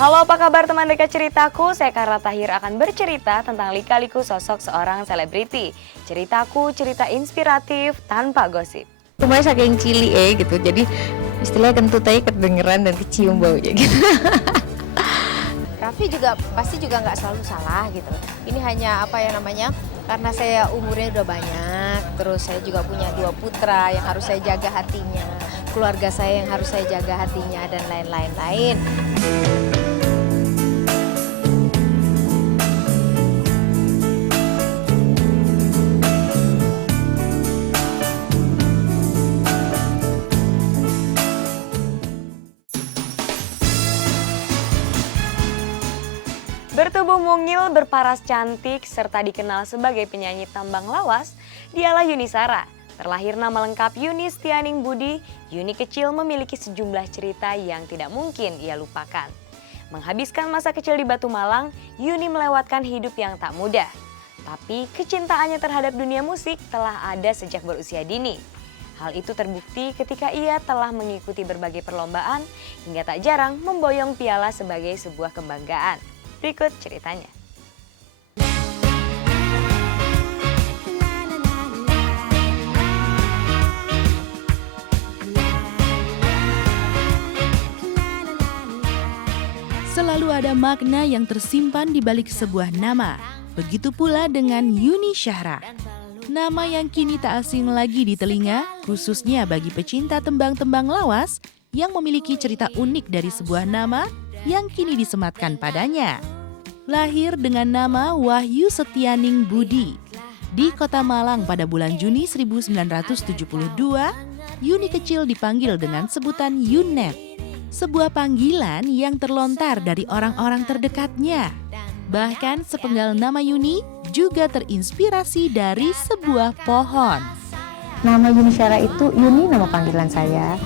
Halo, apa kabar teman dekat ceritaku? Saya Karla Tahir akan bercerita tentang lika-liku sosok seorang selebriti. Ceritaku, cerita inspiratif tanpa gosip. Rumahnya saking cili gitu, jadi istilahnya kentut aja kedengeran dan kecium baunya gitu. Raffi juga pasti juga nggak selalu salah gitu. Ini hanya karena saya umurnya udah banyak, terus saya juga punya 2 putra yang harus saya jaga hatinya, keluarga saya yang harus saya jaga hatinya, dan lain-lain. Bertubuh mungil, berparas cantik, serta dikenal sebagai penyanyi tambang lawas, dialah Yuni Shara. Terlahir nama lengkap Yuni Stianing Budi, Yuni kecil memiliki sejumlah cerita yang tidak mungkin ia lupakan. Menghabiskan masa kecil di Batu Malang, Yuni melewatkan hidup yang tak mudah. Tapi kecintaannya terhadap dunia musik telah ada sejak berusia dini. Hal itu terbukti ketika ia telah mengikuti berbagai perlombaan hingga tak jarang memboyong piala sebagai sebuah kebanggaan. Berikut ceritanya. Selalu ada makna yang tersimpan di balik sebuah nama. Begitu pula dengan Yuni Shara. Nama yang kini tak asing lagi di telinga, khususnya bagi pecinta tembang-tembang lawas yang memiliki cerita unik dari sebuah nama yang kini disematkan padanya. Lahir dengan nama Wahyu Setianing Budi. Di Kota Malang pada bulan Juni 1972, Yuni kecil dipanggil dengan sebutan Yunet. Sebuah panggilan yang terlontar dari orang-orang terdekatnya. Bahkan sepenggal nama Yuni juga terinspirasi dari sebuah pohon. Nama Yuni Shara itu, Yuni nama panggilan saya.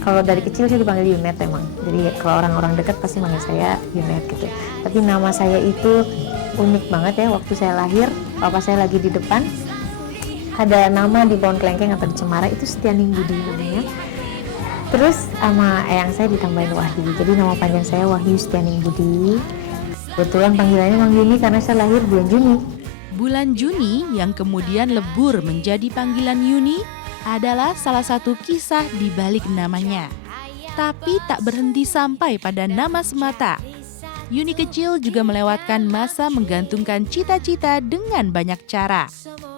Kalau dari kecil saya dipanggil Yunet emang. Jadi kalau orang-orang dekat pasti manggil saya Yunet gitu. Tapi nama saya itu unik banget ya. Waktu saya lahir, papa saya lagi di depan. Ada nama di pohon kelengkeng atau di cemara itu Setianing Budi namanya. Terus sama eyang saya ditambahin Wahyu. Jadi nama panjang saya Wahyu Setianing Budi. Kebetulan panggilannya memang Yuni karena saya lahir bulan Juni. Bulan Juni yang kemudian lebur menjadi panggilan Yuni adalah salah satu kisah di balik namanya. Tapi tak berhenti sampai pada nama semata. Yuni kecil juga melewatkan masa menggantungkan cita-cita dengan banyak cara.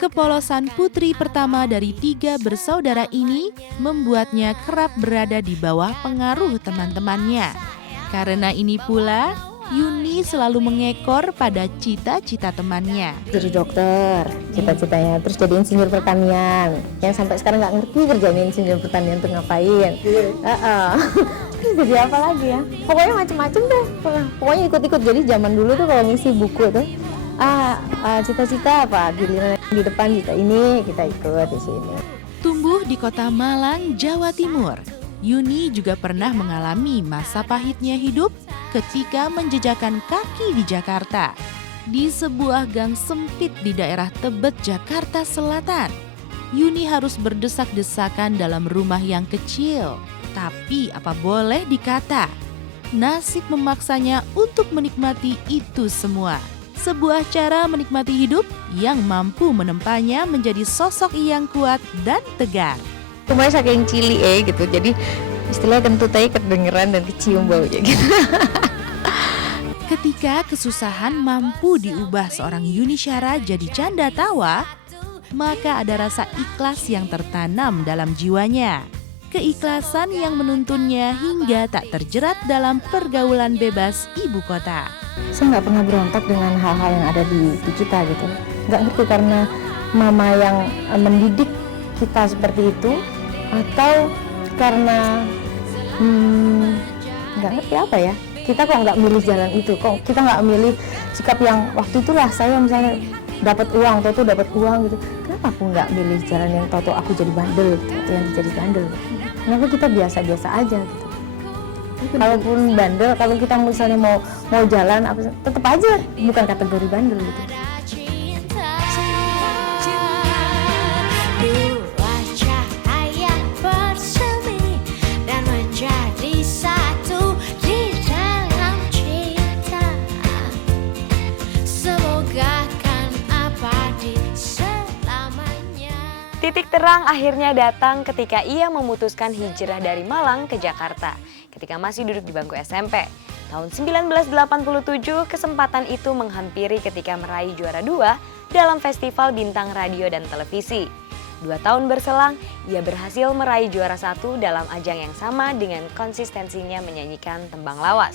Kepolosan putri pertama dari 3 bersaudara ini membuatnya kerap berada di bawah pengaruh teman-temannya. Karena ini pula, Yuni selalu mengekor pada cita-cita temannya. Jadi dokter cita-citanya, terus jadi insinyur pertanian. Yang sampai sekarang nggak ngerti kerjaan insinyur pertanian itu ngapain. Terus jadi apa lagi ya? Pokoknya macem-macem deh. Pokoknya ikut-ikut. Jadi zaman dulu tuh kalau ngisi buku tuh, cita-cita apa? Giliran di depan kita ini, kita ikut di sini. Tumbuh di Kota Malang, Jawa Timur, Yuni juga pernah mengalami masa pahitnya hidup ketika menjejakkan kaki di Jakarta. Di sebuah gang sempit di daerah Tebet, Jakarta Selatan, Yuni harus berdesak-desakan dalam rumah yang kecil. Tapi apa boleh dikata, nasib memaksanya untuk menikmati itu semua. Sebuah cara menikmati hidup yang mampu menempanya menjadi sosok yang kuat dan tegar. Rumahnya saking cili gitu, jadi istilahnya kentut aja kedengeran dan kecium baunya gitu. Ketika kesusahan mampu diubah seorang Yuni Shara jadi canda tawa, maka ada rasa ikhlas yang tertanam dalam jiwanya. Keikhlasan yang menuntunnya hingga tak terjerat dalam pergaulan bebas ibu kota. Saya nggak pernah berontak dengan hal-hal yang ada di kita gitu. Nggak ngerti karena mama yang mendidik kita seperti itu, atau karena nggak ngerti apa ya. Kita kok nggak milih jalan itu, kok kita nggak milih sikap yang waktu itulah saya misalnya dapat uang, toto dapat uang gitu. Kenapa aku nggak milih jalan yang toto aku jadi bandel, toto yang jadi bandel? Kenapa kita biasa-biasa aja gitu? Kalaupun bandel, kalau kita misalnya mau jalan, tetap aja bukan kategori bandel gitu. Cahaya bersemi dan menjadi satu di Titik terang akhirnya datang ketika ia memutuskan hijrah dari Malang ke Jakarta ketika masih duduk di bangku SMP. Tahun 1987, kesempatan itu menghampiri ketika meraih juara 2 dalam Festival Bintang Radio dan Televisi. 2 tahun berselang, ia berhasil meraih juara 1 dalam ajang yang sama dengan konsistensinya menyanyikan tembang lawas.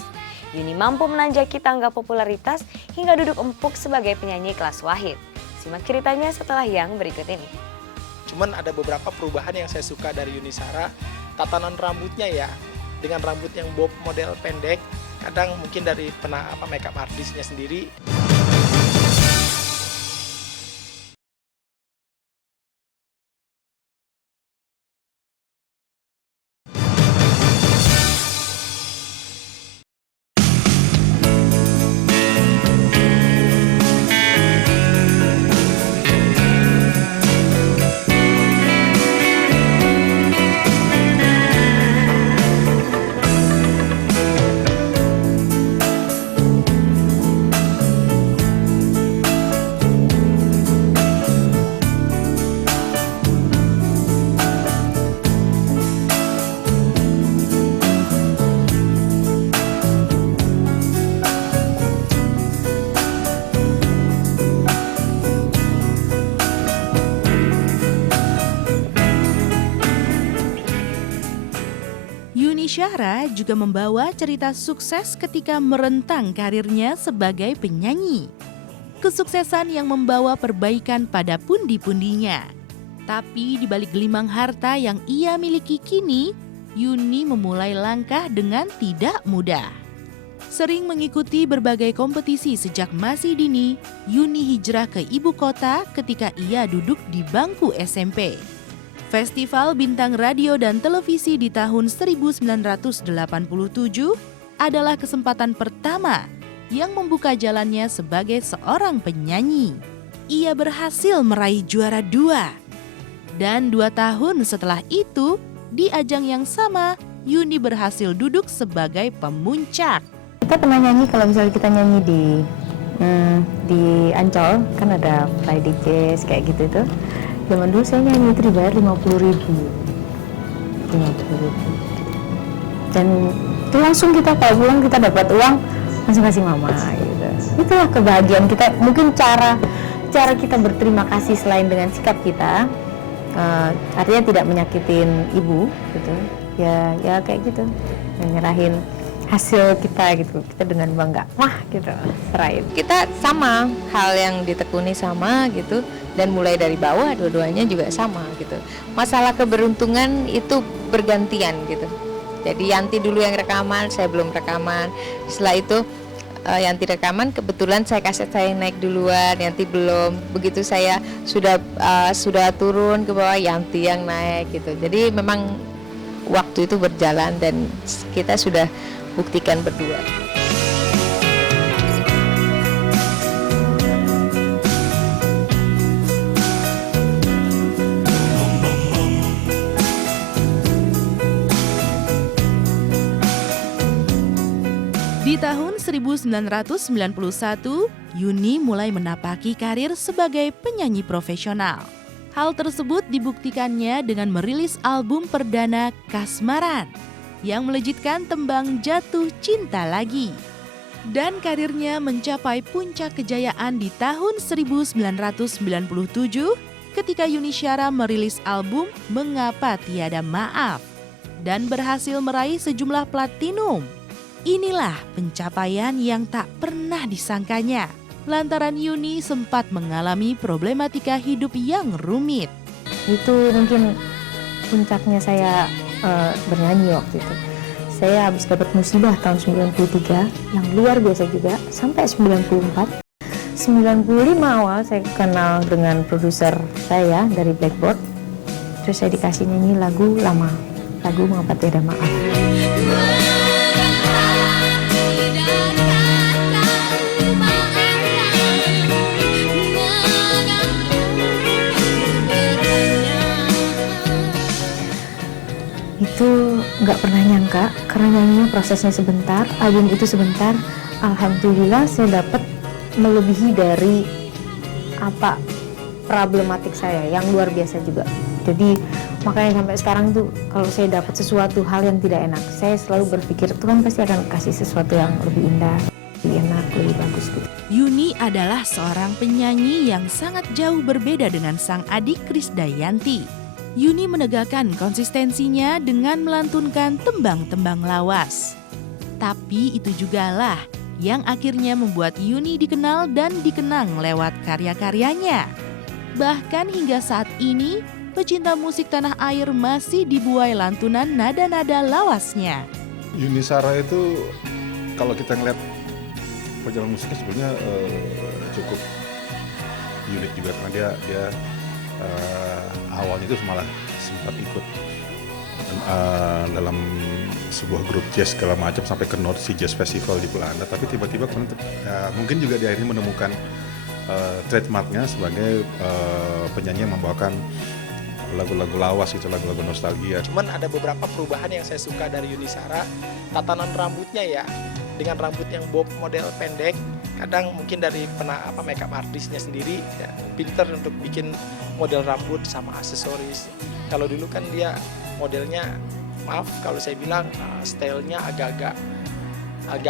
Yuni mampu menanjaki tangga popularitas hingga duduk empuk sebagai penyanyi kelas wahid. Simak ceritanya setelah yang berikut ini. Cuman ada beberapa perubahan yang saya suka dari Yuni Shara, tatanan rambutnya ya, dengan rambut yang bob model pendek, kadang mungkin dari makeup artisnya sendiri. Yuni Shara juga membawa cerita sukses ketika merentang karirnya sebagai penyanyi. Kesuksesan yang membawa perbaikan pada pundi-pundinya. Tapi di balik gelimang harta yang ia miliki kini, Yuni memulai langkah dengan tidak mudah. Sering mengikuti berbagai kompetisi sejak masih dini, Yuni hijrah ke ibu kota ketika ia duduk di bangku SMP. Festival Bintang Radio dan Televisi di tahun 1987 adalah kesempatan pertama yang membuka jalannya sebagai seorang penyanyi. Ia berhasil meraih juara 2. Dan 2 tahun setelah itu, di ajang yang sama, Yuni berhasil duduk sebagai pemuncak. Kita pernah nyanyi, kalau misalnya kita nyanyi di Ancol, kan ada Friday Jazz kayak gitu tuh. Zaman dulu saya nyanyi itu dibayar 50.000. Dan itu langsung kita kalau pulang kita dapat uang langsung kasih mama gitu. Itulah kebahagiaan kita. Mungkin cara kita berterima kasih selain dengan sikap kita, artinya tidak menyakitin ibu gitu. Ya kayak gitu. Nyerahin hasil kita gitu, kita dengan bangga gitu serahin. Kita sama, hal yang ditekuni sama gitu, dan mulai dari bawah dua-duanya juga sama gitu. Masalah keberuntungan itu bergantian gitu. Jadi Yanti dulu yang rekaman, saya belum rekaman. Setelah itu Yanti rekaman, kebetulan saya kaset saya naik duluan, Yanti belum. Begitu saya sudah turun ke bawah, Yanti yang naik gitu. Jadi memang waktu itu berjalan dan kita sudah buktikan berdua. Di tahun 1991, Yuni mulai menapaki karir sebagai penyanyi profesional. Hal tersebut dibuktikannya dengan merilis album perdana Kasmaran yang melejitkan tembang Jatuh Cinta Lagi. Dan karirnya mencapai puncak kejayaan di tahun 1997 ketika Yuni Shara merilis album Mengapa Tiada Maaf dan berhasil meraih sejumlah platinum. Inilah pencapaian yang tak pernah disangkanya lantaran Yuni sempat mengalami problematika hidup yang rumit. Itu mungkin puncaknya saya bernyanyi waktu itu. Saya habis dapat musibah tahun 93 yang luar biasa juga sampai 94. 95 awal saya kenal dengan produser saya dari Blackboard. Terus saya dikasih nyanyi lagu lama, lagu Mengapa Tiada Maaf. Itu nggak pernah nyangka karena nyanyinya prosesnya sebentar, album itu sebentar. Alhamdulillah saya dapat melebihi dari apa problematik saya yang luar biasa juga. Jadi makanya sampai sekarang tuh kalau saya dapat sesuatu hal yang tidak enak, saya selalu berpikir Tuhan pasti akan kasih sesuatu yang lebih indah, lebih enak, lebih bagus gitu. Yuni adalah seorang penyanyi yang sangat jauh berbeda dengan sang adik Krisdayanti. Yuni menegakkan konsistensinya dengan melantunkan tembang-tembang lawas. Tapi itu jugalah yang akhirnya membuat Yuni dikenal dan dikenang lewat karya-karyanya. Bahkan hingga saat ini, pecinta musik tanah air masih dibuai lantunan nada-nada lawasnya. Yuni Shara itu kalau kita ngeliat perjalanan musiknya sebenarnya cukup unik juga, karena dia awalnya itu malah sempat ikut dalam sebuah grup jazz segala macam sampai ke North Sea Jazz Festival di Belanda, tapi tiba-tiba mungkin juga dia akhirnya menemukan trademarknya sebagai penyanyi yang membawakan lagu-lagu lawas gitu, lagu-lagu nostalgia. Cuman ada beberapa perubahan yang saya suka dari Yuni Shara. Tatanan rambutnya ya, dengan rambut yang bob model pendek. Kadang mungkin dari makeup artisnya sendiri ya, pinter untuk bikin model rambut sama aksesoris. Kalau dulu kan dia modelnya, maaf kalau saya bilang stylenya agak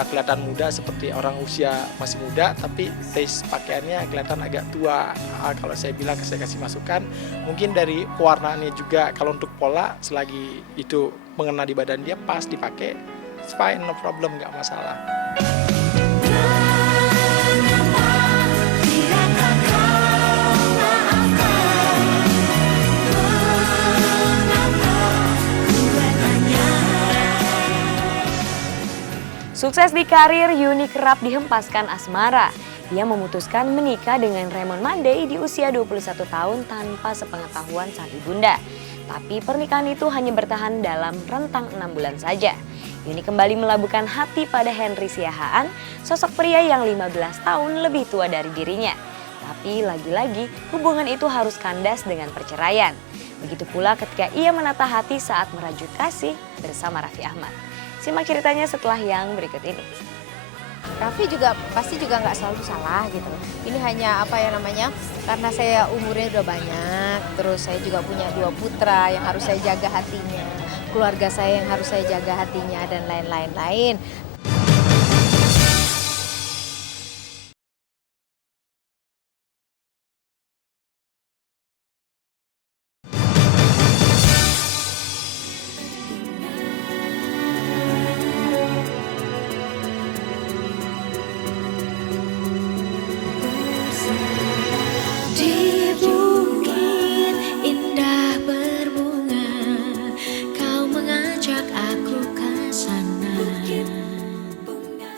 kelihatan muda, seperti orang usia masih muda, tapi taste pakaiannya kelihatan agak tua. Kalau saya bilang, saya kasih masukan, mungkin dari pewarnaannya juga. Kalau untuk pola, selagi itu mengena di badan dia, pas dipakai, it's fine, no problem, nggak masalah. Sukses di karir, Yuni kerap dihempaskan asmara. Ia memutuskan menikah dengan Raymond Mandey di usia 21 tahun tanpa sepengetahuan sang ibunda. Tapi pernikahan itu hanya bertahan dalam rentang 6 bulan saja. Yuni kembali melabuhkan hati pada Henry Siahaan, sosok pria yang 15 tahun lebih tua dari dirinya. Tapi lagi-lagi hubungan itu harus kandas dengan perceraian. Begitu pula ketika ia menata hati saat merajut kasih bersama Raffi Ahmad. Simak ceritanya setelah yang berikut ini. Raffi juga pasti juga nggak selalu salah gitu. Ini hanya karena saya umurnya udah banyak, terus saya juga punya 2 putra yang harus saya jaga hatinya, keluarga saya yang harus saya jaga hatinya, dan lain-lain.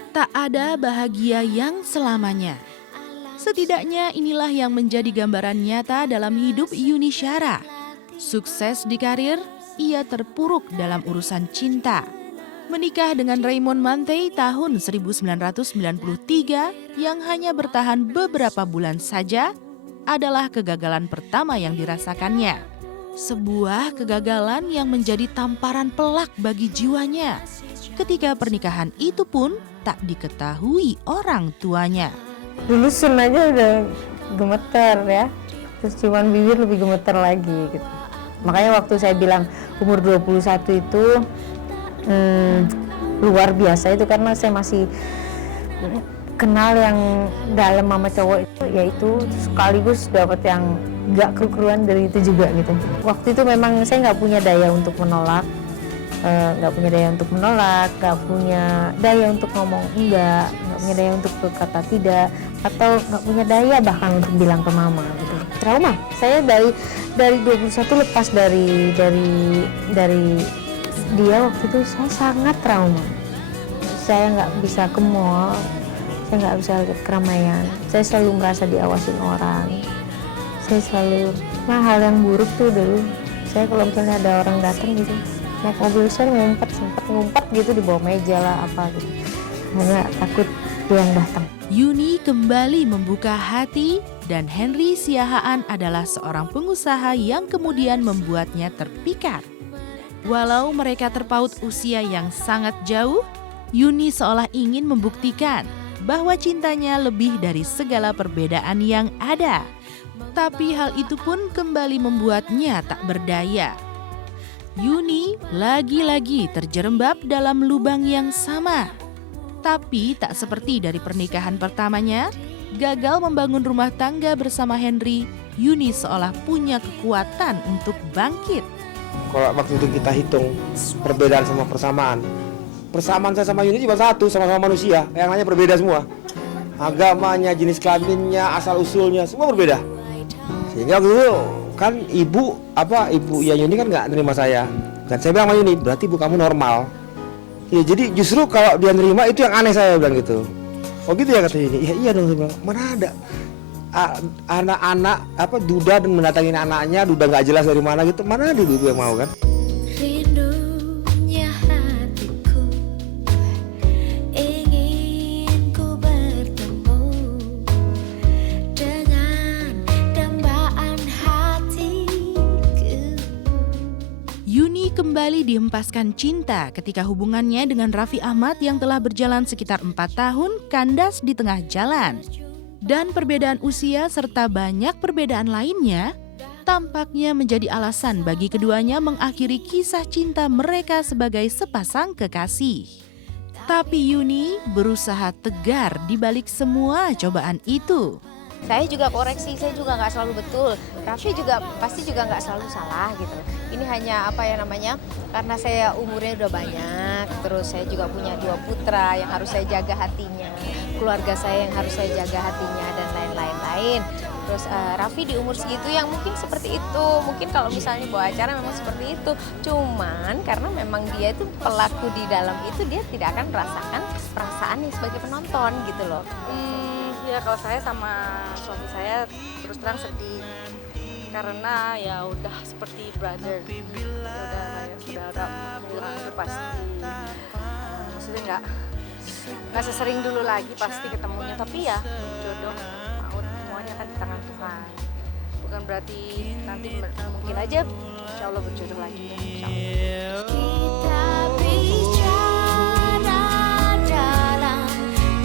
Tak ada bahagia yang selamanya. Setidaknya inilah yang menjadi gambaran nyata dalam hidup Yuni Shara. Sukses di karir, ia terpuruk dalam urusan cinta. Menikah dengan Raymond Mandey tahun 1993 yang hanya bertahan beberapa bulan saja adalah kegagalan pertama yang dirasakannya. Sebuah kegagalan yang menjadi tamparan pelak bagi jiwanya. Ketika pernikahan itu pun tak diketahui orang tuanya. Lulusan aja udah gemeter ya, terus cuman bibir lebih gemeter lagi gitu. Makanya waktu saya bilang umur 21 itu luar biasa itu karena saya masih kenal yang dalam sama cowok itu, yaitu sekaligus dapat yang gak keruan dari itu juga gitu. Waktu itu memang saya nggak punya daya untuk menolak. Nggak punya daya untuk menolak, nggak punya daya untuk ngomong enggak, nggak punya daya untuk berkata tidak, atau nggak punya daya bahkan untuk bilang ke mama gitu. Trauma. Saya dari 21 lepas dari dia waktu itu saya sangat trauma. Saya nggak bisa ke mall, saya nggak bisa lihat keramaian, saya selalu merasa diawasin orang. Saya selalu, hal yang buruk tuh dulu. Saya kalau misalnya ada orang datang gitu, naik mobil saya sempat ngumpet gitu di bawah meja lah apa gitu, hanya takut dia yang datang. Yuni kembali membuka hati dan Henry Siahaan adalah seorang pengusaha yang kemudian membuatnya terpikat. Walau mereka terpaut usia yang sangat jauh, Yuni seolah ingin membuktikan bahwa cintanya lebih dari segala perbedaan yang ada. Tapi hal itu pun kembali membuatnya tak berdaya. Yuni lagi-lagi terjerembab dalam lubang yang sama. Tapi tak seperti dari pernikahan pertamanya, gagal membangun rumah tangga bersama Henry, Yuni seolah punya kekuatan untuk bangkit. Kalau waktu itu kita hitung perbedaan sama persamaan, persamaan saya sama Yuni cuma satu, sama-sama manusia, yang lainnya berbeda semua. Agamanya, jenis kelaminnya, asal usulnya, semua berbeda. Sehingga waktu itu kan ibu ya Yuni kan nggak nerima saya. Dan saya bilang sama Yuni, berarti ibu kamu normal. Ya jadi justru kalau dia nerima itu yang aneh, saya bilang gitu. Oh gitu ya kata Yuni. Ya iya dong, saya bilang. Mana ada anak-anak duda dan mendatangi anaknya, duda nggak jelas dari mana gitu. Mana ada ibu yang mau kan? Rindunya hatiku, ingin ku bertemu dengan dambaan hatiku. Yuni kembali dihempaskan cinta ketika hubungannya dengan Raffi Ahmad yang telah berjalan sekitar 4 tahun kandas di tengah jalan. Dan perbedaan usia serta banyak perbedaan lainnya tampaknya menjadi alasan bagi keduanya mengakhiri kisah cinta mereka sebagai sepasang kekasih. Tapi Yuni berusaha tegar di balik semua cobaan itu. Saya juga koreksi, saya juga nggak selalu betul. Raffi juga pasti juga nggak selalu salah gitu. Ini hanya karena saya umurnya udah banyak, terus saya juga punya 2 putra yang harus saya jaga hatinya, keluarga saya yang harus saya jaga hatinya dan lain-lain. Terus Raffi di umur segitu yang mungkin seperti itu, mungkin kalau misalnya bawa acara memang seperti itu. Cuman karena memang dia itu pelaku di dalam itu, dia tidak akan merasakan perasaannya sebagai penonton gitu loh. Ya kalau saya sama suami saya terus terang sedih karena ya udah seperti brother, sudah ada hubungan itu pasti, maksudnya nggak sesering dulu lagi pasti ketemunya, tapi ya jodoh maut semuanya kan di tangan Tuhan, bukan berarti nanti mungkin aja insya Allah berjodoh lagi, insya Allah. Kita bicara dalam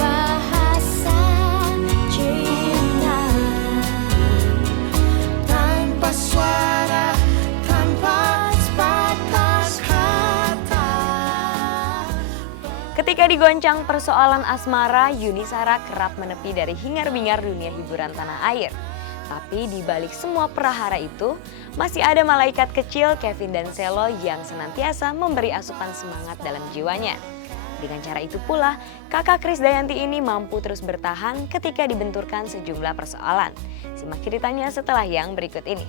bahasa cinta, tanpa suara, tanpa sepatah kata. Ketika digoncang persoalan asmara, Yuni Shara kerap menepi dari hingar-bingar dunia hiburan tanah air. Tapi di balik semua prahara itu, masih ada malaikat kecil Kevin dan Sello yang senantiasa memberi asupan semangat dalam jiwanya. Dengan cara itu pula, kakak Krisdayanti ini mampu terus bertahan ketika dibenturkan sejumlah persoalan. Simak ceritanya setelah yang berikut ini.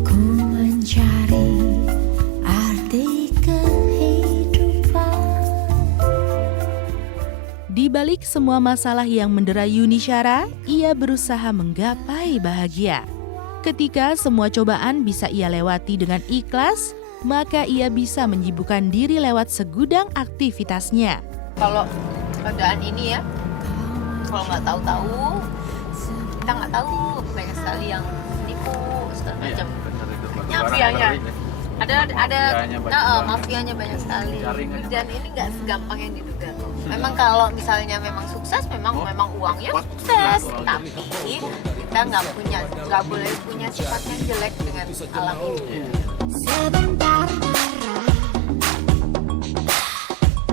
Ku mencari arti kehidupan. Di balik semua masalah yang mendera Yuni Shara, ia berusaha menggapai bahagia. Ketika semua cobaan bisa ia lewati dengan ikhlas, maka ia bisa menyibukkan diri lewat segudang aktivitasnya. Kalau keadaan ini ya, kalau nggak tahu-tahu, kita nggak tahu, banyak sekali yang nipu segala macam. Mafianya ada mafianya banyak sekali. Dan ini nggak segampang yang diduga. Memang kalau misalnya memang sukses, memang uangnya sukses, tapi kita nggak boleh punya sifat yang jelek dengan alam ini. Sebentar marah,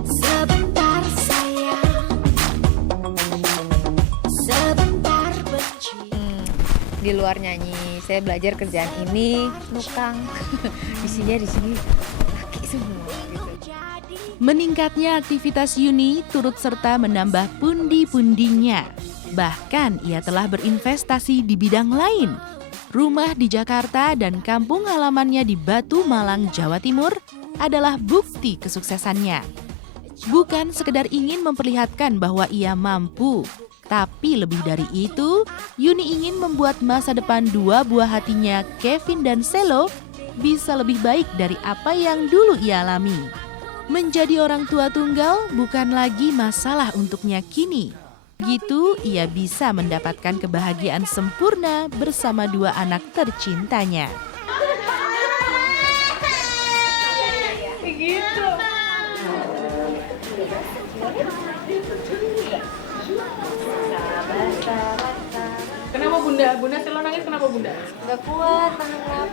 sebentar sayang, sebentar benci. Di luar nyanyi, saya belajar kerjaan ini nukang. Isinya di sini laki semua gitu. Meningkatnya aktivitas Yuni turut serta menambah pundi-pundinya. Bahkan ia telah berinvestasi di bidang lain. Rumah di Jakarta dan kampung halamannya di Batu Malang, Jawa Timur adalah bukti kesuksesannya. Bukan sekedar ingin memperlihatkan bahwa ia mampu, tapi lebih dari itu, Yuni ingin membuat masa depan 2 buah hatinya, Kevin dan Sello, bisa lebih baik dari apa yang dulu ia alami. Menjadi orang tua tunggal bukan lagi masalah untuknya kini. Gitu ia bisa mendapatkan kebahagiaan sempurna bersama 2 anak tercintanya. Kenapa Bunda? Bunda selalu nangis kenapa Bunda? Nggak kuat, tahan lapar.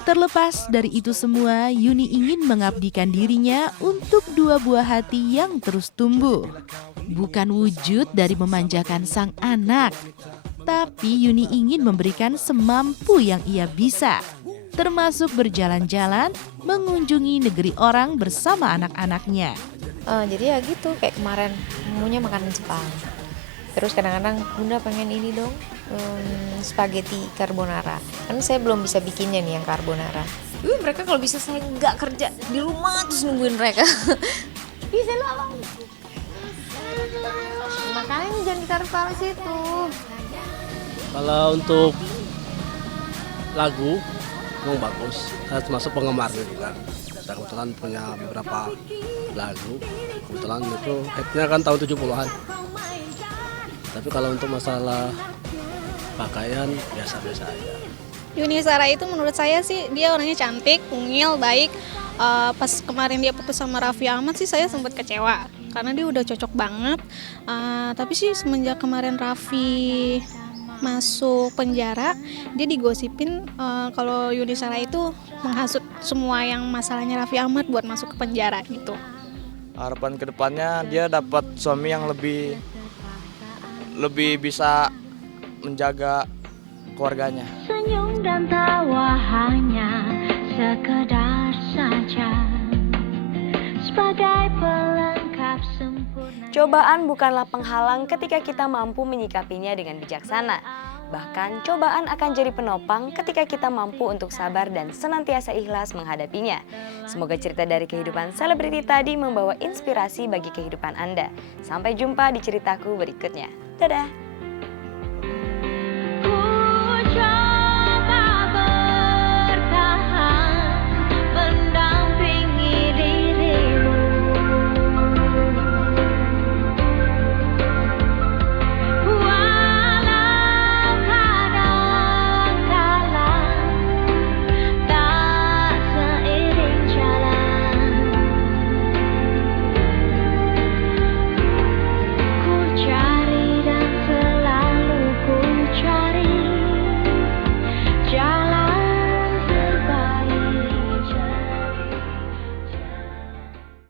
Terlepas dari itu semua, Yuni ingin mengabdikan dirinya untuk 2 buah hati yang terus tumbuh. Bukan wujud dari memanjakan sang anak, tapi Yuni ingin memberikan semampu yang ia bisa, termasuk berjalan-jalan, mengunjungi negeri orang bersama anak-anaknya. Jadi ya gitu, kayak kemarin maunya makanan Jepang. Terus kadang-kadang Bunda pengen ini dong, spaghetti carbonara. Kan saya belum bisa bikinnya nih yang carbonara. Mereka kalau bisa saya nggak kerja di rumah terus nungguin mereka. Bisa lah. Makanya jangan ditaruh-taruh situ. Kalau untuk lagu memang bagus, saya termasuk penggemar gitu kan. Saya kebetulan punya beberapa lagu, kebetulan itu hitsnya kan tahun 70-an. Tapi kalau untuk masalah pakaian biasa-biasa aja. Yuni Shara itu menurut saya sih dia orangnya cantik, mungil, baik. Pas kemarin dia putus sama Raffi Ahmad sih saya sempat kecewa karena dia udah cocok banget. Tapi sih semenjak kemarin Raffi masuk penjara, dia digosipin kalau Yuni Shara itu menghasut semua yang masalahnya Raffi Ahmad buat masuk ke penjara gitu. Harapan kedepannya dia dapat suami yang lebih bisa menjaga keluarganya. Senyum dan tawa hanya sekedar saja, sebagai pelengkap sempurna. Cobaan bukanlah penghalang ketika kita mampu menyikapinya dengan bijaksana. Bahkan cobaan akan jadi penopang ketika kita mampu untuk sabar dan senantiasa ikhlas menghadapinya. Semoga cerita dari kehidupan selebriti tadi membawa inspirasi bagi kehidupan Anda. Sampai jumpa di ceritaku berikutnya. Dadah!